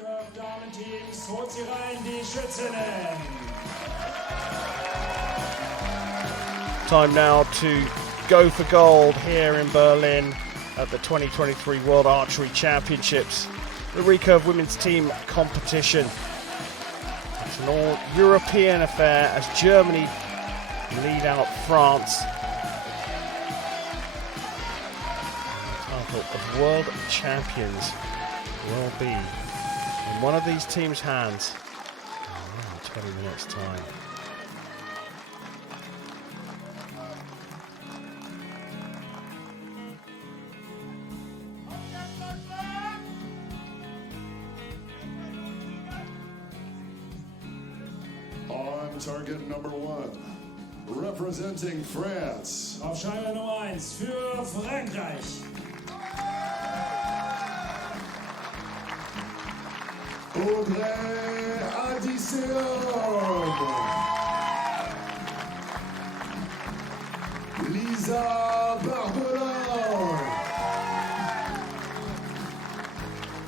Recurve Damenteams, holt sie rein, die Schützinnen. Time now to go for gold here in Berlin at the 2023 World Archery Championships, the Recurve women's team competition. It's an all-European affair as Germany lead out France. The title of World Champions will be in one of these teams' hands in around 20 minutes' time. On target number 1, representing France. Auf Scheibe Nummer 1 für Frankreich. Audrey Adisseum. Lisa Barbelin.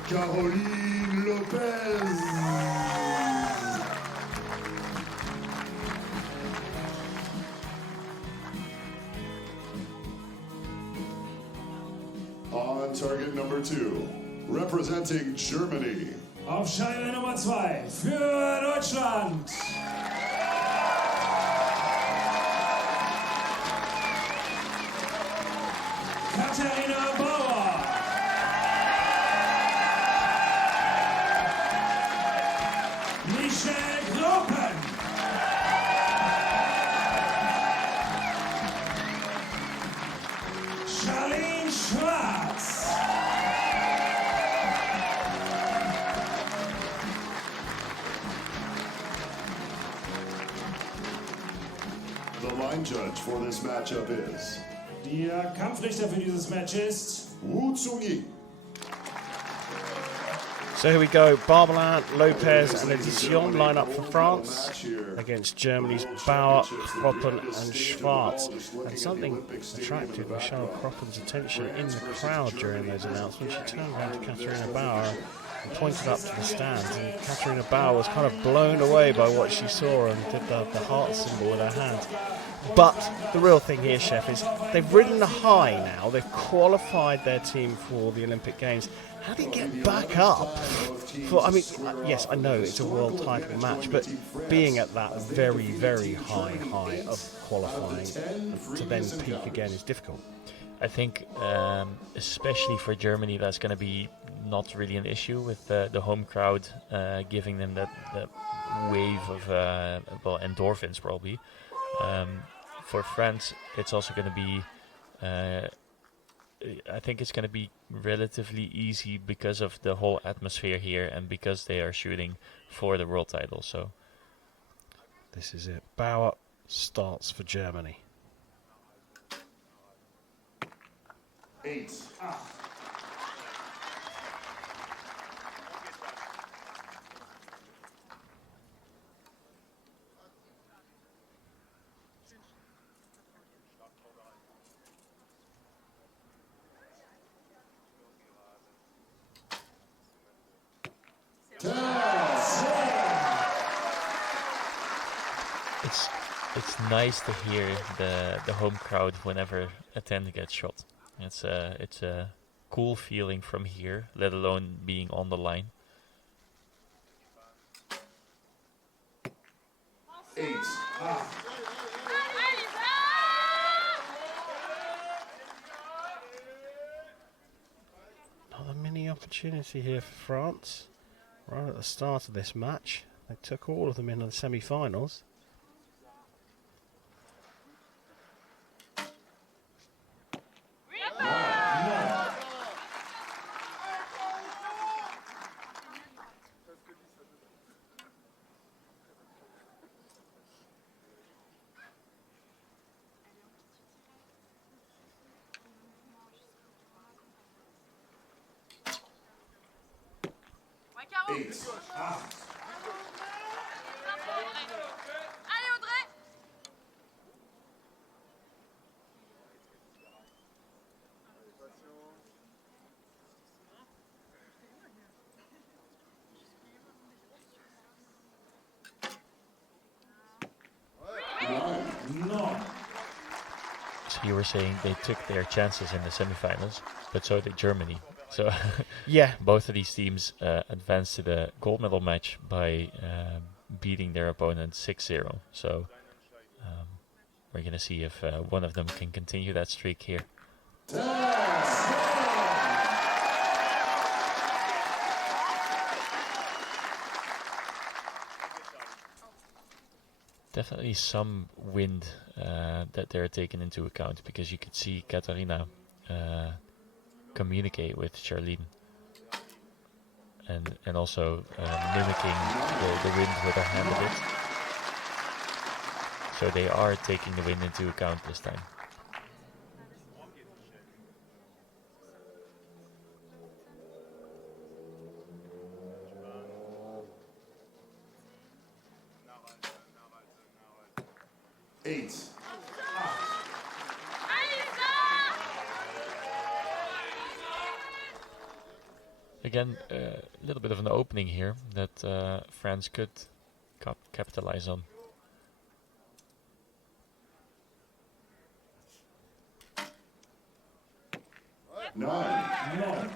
Caroline Lopez. On target number 2, representing Germany. Auf Scheibe Nummer 2 für Deutschland. Katharina Bauer. Michelle Gruppen. Charlene Schwarz. The line judge for this matchup is Der Kampfrichter für dieses Match ist Wu Tsung-Yi. So here we go, Barbelin, Lopez and Adisseum line up for France against Germany's Bauer, Kroppen and Schwarz. And something attracted Michelle Kroppen's attention in the crowd during those announcements. She turned around to Katharina Bauer and pointed up to the stands, and Katharina Bauer was kind of blown away by what she saw and did the heart symbol with her hand. But the real thing here, Chef, is they've ridden the high now. They've qualified their team for the Olympic Games. How do you get back up? I mean, yes, I know it's a world title match, but being at that very, very high of qualifying to then peak again is difficult. I think, especially for Germany, that's going to be not really an issue with the home crowd giving them that wave of endorphins, probably. For France, it's also going to be, I think it's going to be relatively easy because of the whole atmosphere here and because they are shooting for the world title. So this is it. Bauer starts for Germany. 8. It's nice to hear the home crowd whenever a 10 gets shot. It's a cool feeling from here, let alone being on the line. 8. Another mini opportunity here for France. Right at the start of this match, they took all of them into the semi-finals. you were saying they took their chances in the semifinals, but so did Germany. So Yeah, both of these teams advanced to the gold medal match by beating their opponent 6-0. So we're going to see if one of them can continue that streak here. Definitely some wind that they're taking into account, because you could see Katarina communicate with Charlene and also mimicking the wind with her hand a bit. So they are taking the wind into account this time. Eight. Again, a little bit of an opening here that France could capitalize on. Nine.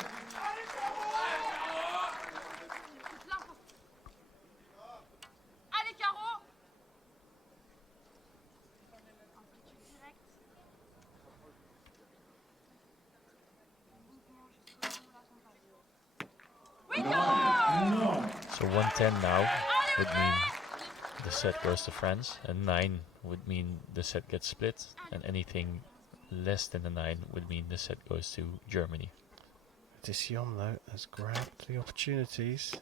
So 110 now would mean the set goes to France, and 9 would mean the set gets split, and anything less than the 9 would mean the set goes to Germany. Decision though has grabbed the opportunities.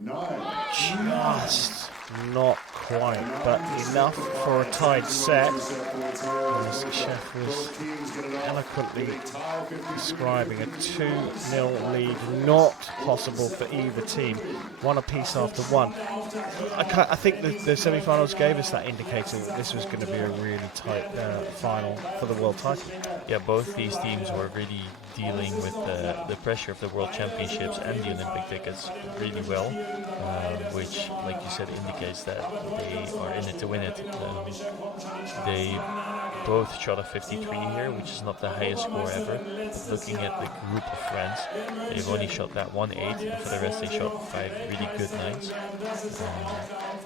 Nine. Just not quite, but enough for a tied set. As the chef was eloquently describing, a 2-0 lead, not possible for either team. One apiece after one. I think the semi-finals gave us that indicator that this was going to be a really tight final for the world title. Yeah, both these teams were really dealing with the pressure of the World Championships and the Olympic tickets really well, which, like you said, indicates that they are in it to win it. They both shot a 53 here, which is not the highest score ever. But looking at the group of France, they've only shot that 1-8, and for the rest they shot 5 really good 9s.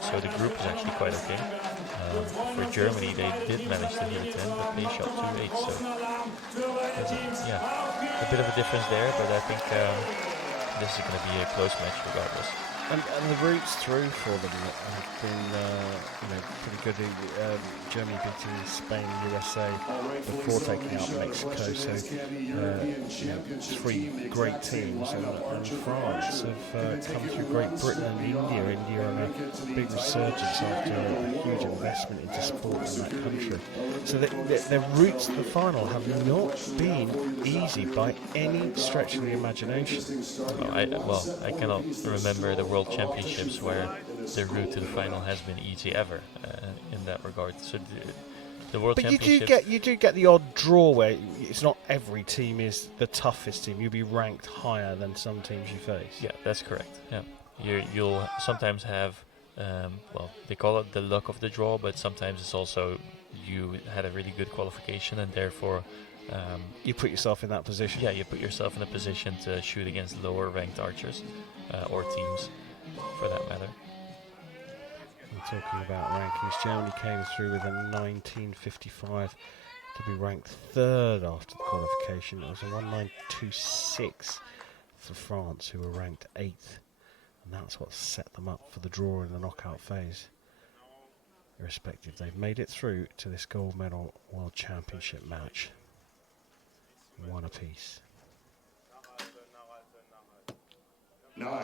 So the group is actually quite okay. For Germany, they did manage to hit a 10, but they shot 2 8s. So yeah, a bit of a difference there, but I think this is going to be a close match regardless. And the routes through for them have been pretty good. Germany beating Spain and USA before taking out Mexico. So 3 great teams, and France have come through Great Britain and India. India on a big resurgence after a huge investment into sport in that country. So their routes to the final have not been easy by any stretch of the imagination. I cannot remember the World Championships where the route to the final has been easy ever in that regard. So the World Championships. You do get the odd draw where it's not every team is the toughest team. You'll be ranked higher than some teams you face. Yeah, that's correct. Yeah, you'll sometimes have they call it the luck of the draw, but sometimes it's also you had a really good qualification and therefore. You put yourself in that position. Yeah, you put yourself in a position to shoot against lower ranked archers or teams, for that matter. We're talking about rankings. Germany came through with a 1955 to be ranked 3rd after the qualification. It was a 1926 for France, who were ranked 8th, and that's what set them up for the draw in the knockout phase. Irrespective, they've made it through to this gold medal World Championship match. 1 apiece. 9.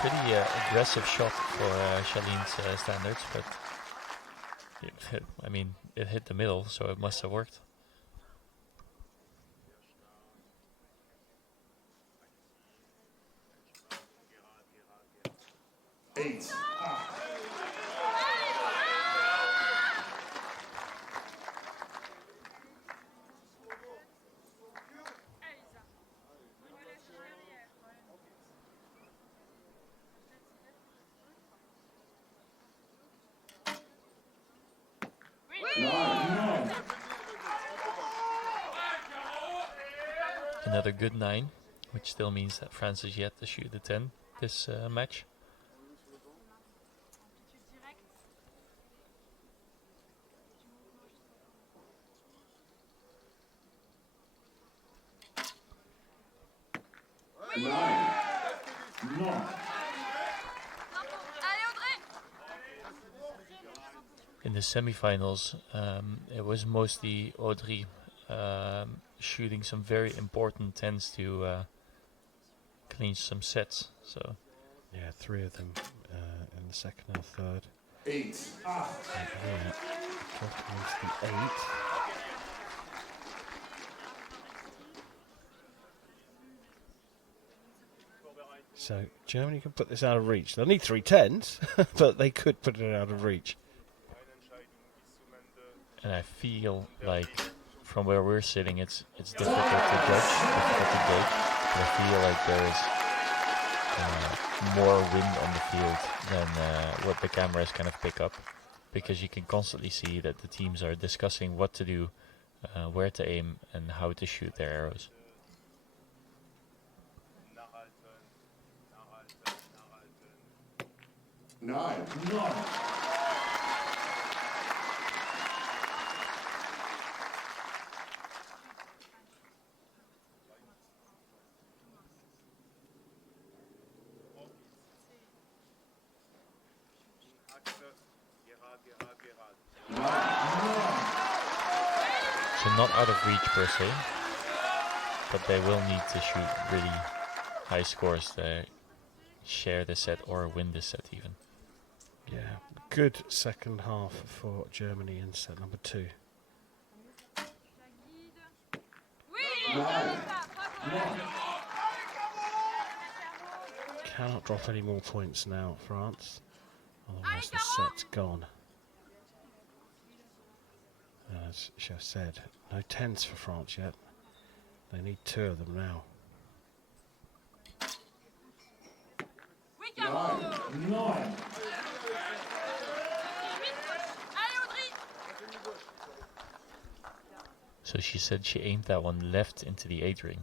Pretty aggressive shot for Charlene's standards, but it hit the middle, so it must have worked. Eight. Another good 9, which still means that France is yet to shoot the 10 this match. In the semifinals, it was mostly Audrey shooting some very important 10s to clinch some sets. So yeah, 3 of them in the second and third. 8. Yeah, dropping into the 8. So Germany can put this out of reach. They'll need 3 10s, but they could put it out of reach. And I feel like from where we're sitting, it's difficult to judge, difficult to gauge. But I feel like there is more wind on the field than what the cameras kind of pick up, because you can constantly see that the teams are discussing what to do, where to aim, and how to shoot their arrows. Nine. So not out of reach per se, but they will need to shoot really high scores to share the set or win the set even. Yeah, good second half for Germany in set number 2. Cannot drop any more points now, France. Otherwise the set's gone. As Chef said, no 10s for France yet. They need 2 of them now. Nine. So she said she aimed that one left into the 8 ring.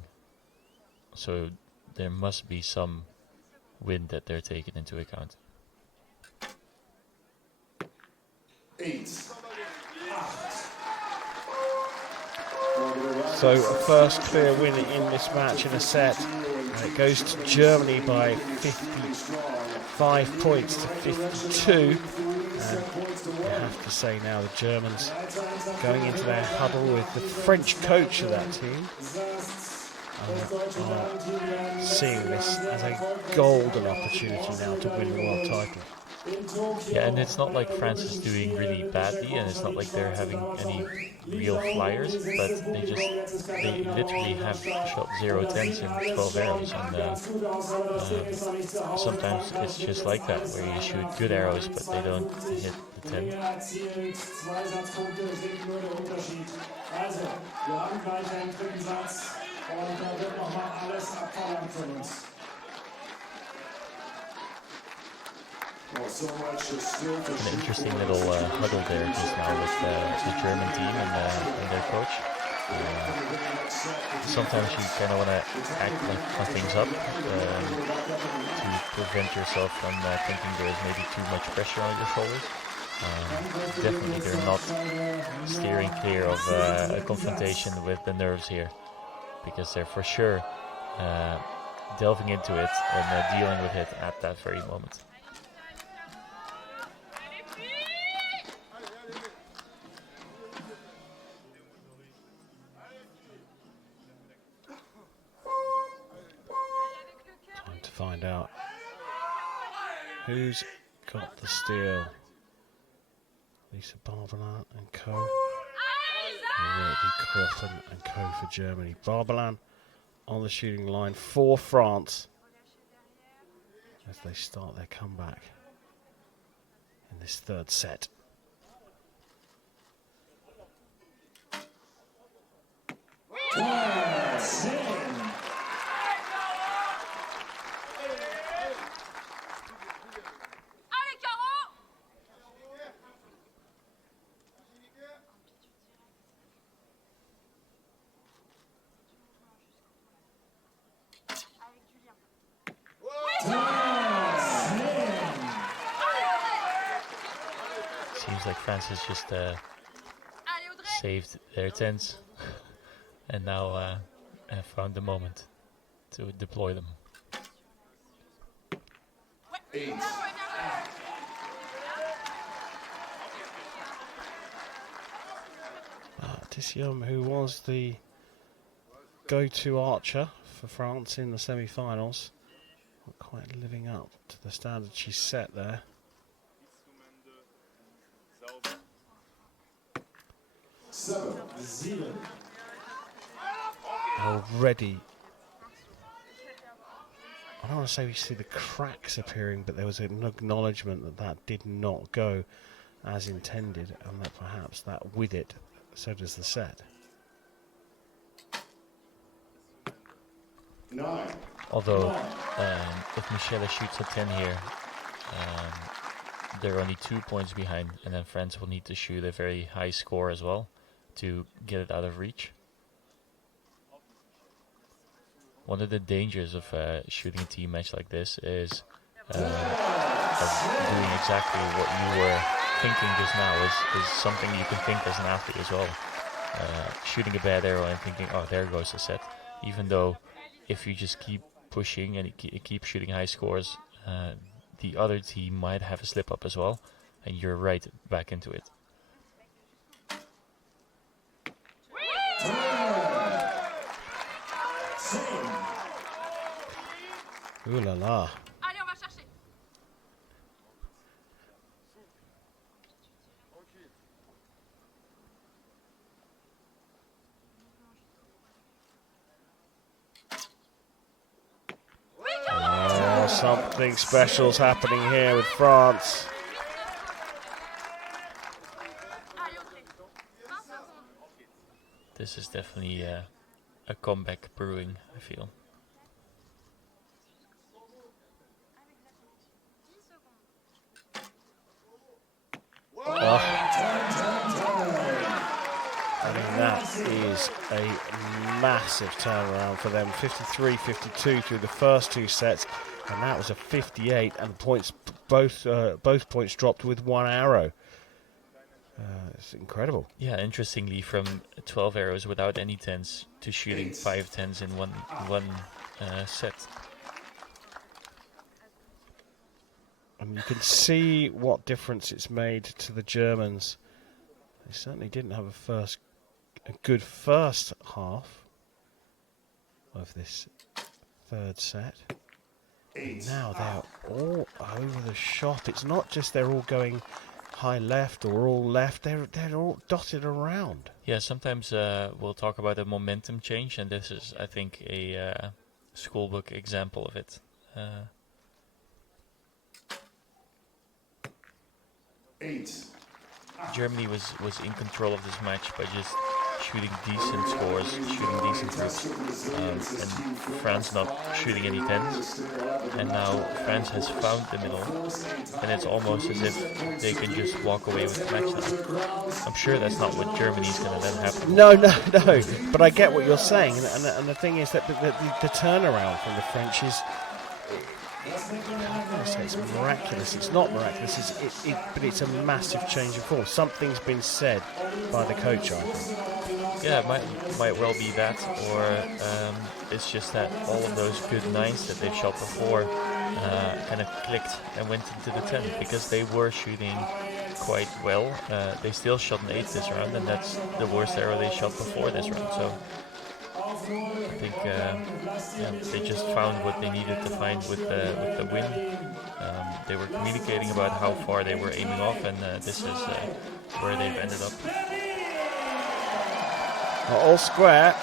So there must be some wind that they're taking into account. 8. So a first clear win in this match in a set. And it goes to Germany by 55 points to 52. And you have to say now the Germans going into their huddle with the French coach of that team are seeing this as a golden opportunity now to win the world title. Yeah, and it's not like France is doing really badly, and it's not like they're having any real flyers, but they literally have shot 0 10s in 12 arrows, and sometimes it's just like that, where you shoot good arrows, but they don't hit the 10. An interesting little huddle there just now with the German team and their coach. Sometimes you kind of want to act like things up to prevent yourself from thinking there is maybe too much pressure on your shoulders. Definitely they're not steering clear of a confrontation with the nerves here, because they're for sure delving into it and dealing with it at that very moment. Time to find out who's got the steal. Lisa Barbalan and co. Or will it be Coffin and co for Germany? Barbalan on the shooting line for France as they start their comeback in this third set. like France has just saved their tens and now have found the moment to deploy them. 8. Tissium, who was the go-to archer for France in the semi-finals, not quite living up to the standard she set there. Already, I don't want to say we see the cracks appearing, but there was an acknowledgement that that did not go as intended, and that perhaps that with it, so does the set. 9. Although, if Michele shoots a 10 here, they're only 2 points behind, and then France will need to shoot a very high score as well to get it out of reach. One of the dangers of shooting a team match like this is doing exactly what you were thinking just now is something you can think as an athlete as well. Shooting a bad arrow and thinking, oh, there goes the set. Even though if you just keep pushing and you keep shooting high scores, the other team might have a slip up as well, and you're right back into it. Ooh la la. Oh, something special's happening here with France. This is definitely a comeback brewing, I feel. I mean, that is a massive turnaround for them. 53-52 through the first 2 sets, and that was a 58, and points both points dropped with 1 arrow. It's incredible. Yeah, interestingly, from 12 arrows without any 10s to shooting 5 10s in one set. And you can see what difference it's made to the Germans. They certainly didn't have a good first half of this 3rd set. And now they're all over the shop. It's not just they're all going high left or all left. They're all dotted around. Yeah, sometimes we'll talk about a momentum change, and this is, I think, a schoolbook example of it. 8. Germany was in control of this match by just shooting decent scores, shooting decent groups, and France not shooting any 10s. And now France has found the middle, and it's almost as if they can just walk away with the match now. I'm sure that's not what Germany's going to let happen. No. But I get what you're saying, and the thing is that the turnaround from the French is. I say it's miraculous. It's not miraculous, but it's a massive change of form. Something's been said by the coach, I think. Yeah, it might well be that, or it's just that all of those good 9s that they've shot before kind of clicked and went into the 10, because they were shooting quite well. They still shot an 8 this round, and that's the worst arrow they shot before this round. So I think they just found what they needed to find with the win. They were communicating about how far they were aiming off, and this is where they've ended up. All square.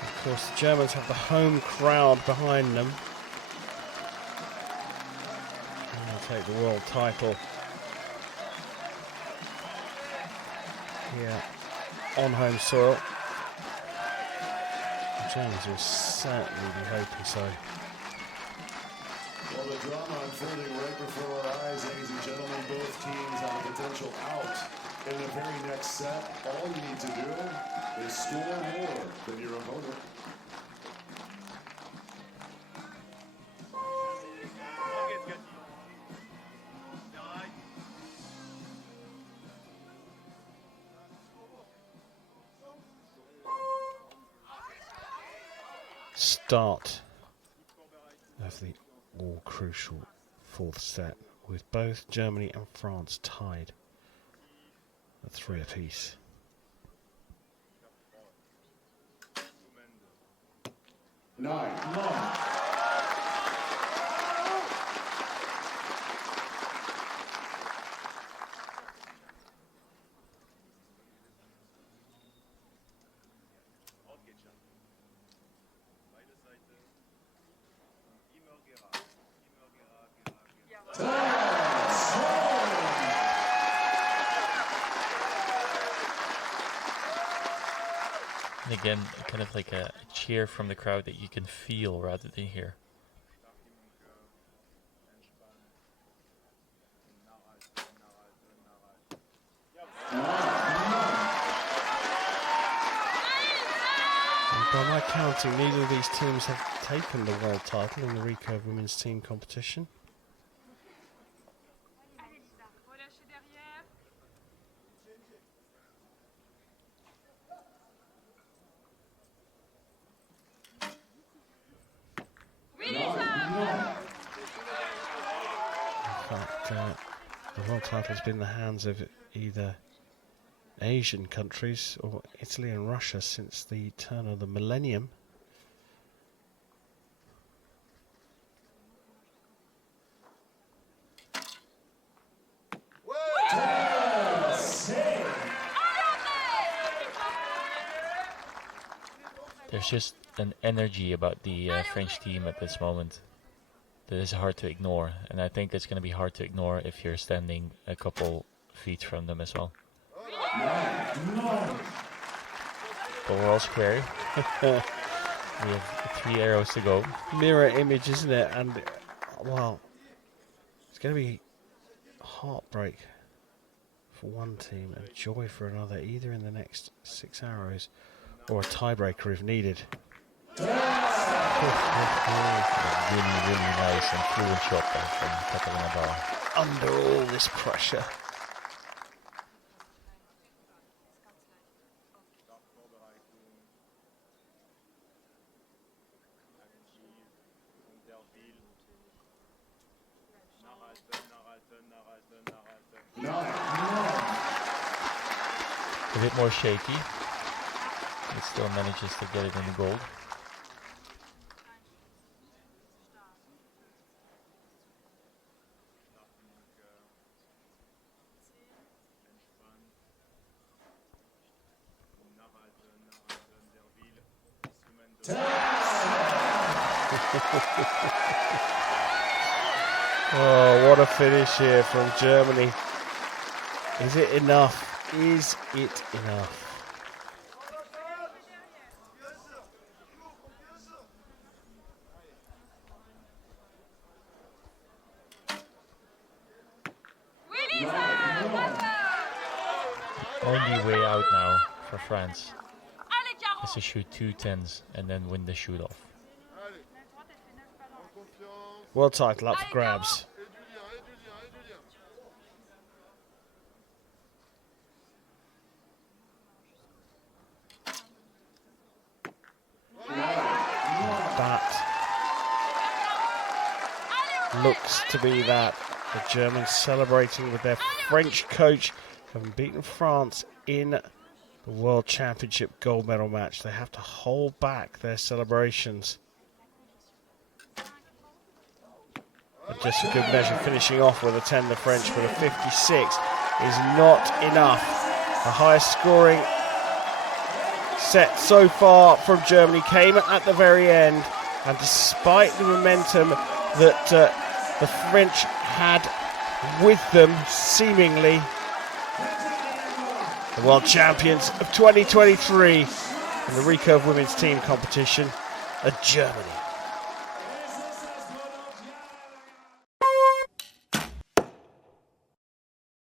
Of course, the Germans have the home crowd behind them. And they'll take the world title here on home soil. The Germans will certainly be hoping so. Well, the drama unfolding right before our eyes, ladies and gentlemen. Both teams have a potential out in the very next set. All you need to do is score more than your opponent. start of the all-crucial fourth set, with both Germany and France tied at 3 apiece. Nine. And again, kind of like a cheer from the crowd that you can feel rather than hear. And by my counting, neither of these teams have taken the world title in the Recurve women's team competition. The world title has been in the hands of either Asian countries or Italy and Russia since the turn of the millennium. There's just an energy about the French team at this moment that is hard to ignore, and I think it's going to be hard to ignore if you're standing a couple feet from them as well. But we're all square. We have 3 arrows to go. Mirror image, isn't it? And, well, it's going to be heartbreak for one team and joy for another, either in the next 6 arrows or a tiebreaker if needed. Really, really nice and fluent shot there from Katarina Bauer. Under all this pressure. A bit more shaky. It still manages to get it in the gold. Oh, what a finish here from Germany. Is it enough? Is it enough? Only way out now for France is to shoot 2 10s and then win the shoot off. World title up for grabs. That looks to be that. The Germans celebrating with their French coach having beaten France in the World Championship gold medal match. They have to hold back their celebrations. But just a good measure, finishing off with a 10, the French, but a 56 is not enough. The highest scoring set so far from Germany came at the very end, and despite the momentum that the French had with them, seemingly, the world champions of 2023 in the Recurve women's team competition are Germany.